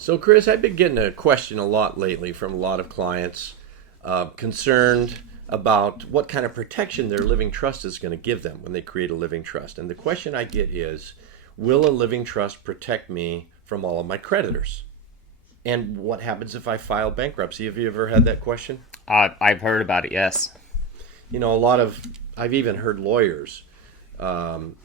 So, Chris, I've been getting a question a lot lately from a lot of clients concerned about what kind of protection their living trust is going to give them when they create a living trust. And the question I get is, will a living trust protect me from all of my creditors? And what happens if I file bankruptcy? Have you ever had that question? I've heard about it, yes. I've even heard lawyers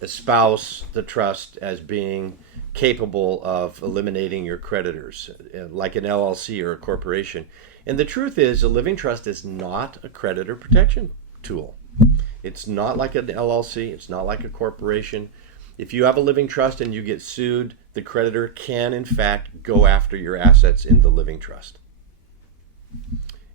espouse the trust as being capable of eliminating your creditors, like an LLC or a corporation. And the truth is, a living trust is not a creditor protection tool. It's not like an LLC, it's not like a corporation. If you have a living trust and you get sued, the creditor can, in fact, go after your assets in the living trust.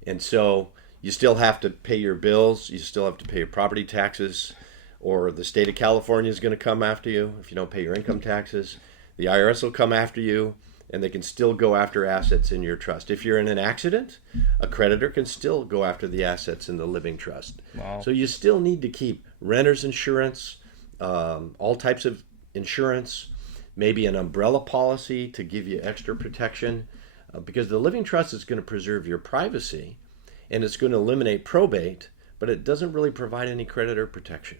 And so you still have to pay your bills, you still have to pay your property taxes, or the state of California is going to come after you if you don't pay your income taxes. The IRS will come after you, and they can still go after assets in your trust. If you're in an accident, a creditor can still go after the assets in the living trust. Wow. So you still need to keep renter's insurance, all types of insurance, maybe an umbrella policy to give you extra protection, because the living trust is going to preserve your privacy and it's going to eliminate probate, but it doesn't really provide any creditor protection.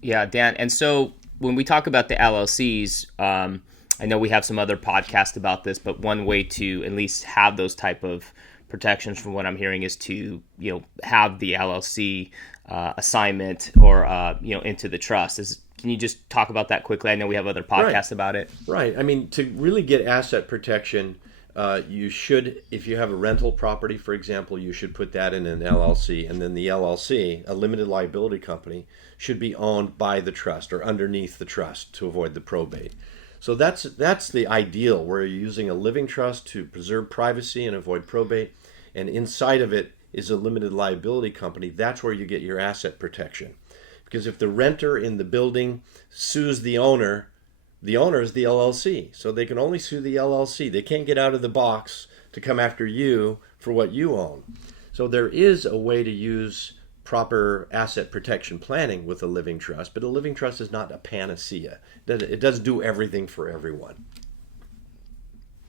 Yeah, Dan. And so when we talk about the LLCs, I know we have some other podcasts about this, but one way to at least have those type of protections, from what I'm hearing, is to have the LLC assignment or into the trust. Can you just talk about that quickly? I know we have other podcasts about it. Right. I mean, to really get asset protection, you should, if you have a rental property, for example, you should put that in an LLC, and then the LLC, a limited liability company, should be owned by the trust or underneath the trust to avoid the probate. So that's the ideal, where you're using a living trust to preserve privacy and avoid probate, and inside of it is a limited liability company. That's where you get your asset protection. Because if the renter in the building sues the owner is the LLC. So they can only sue the LLC. They can't get out of the box to come after you for what you own. So there is a way to use proper asset protection planning with a living trust, but a living trust is not a panacea. It doesn't do everything for everyone.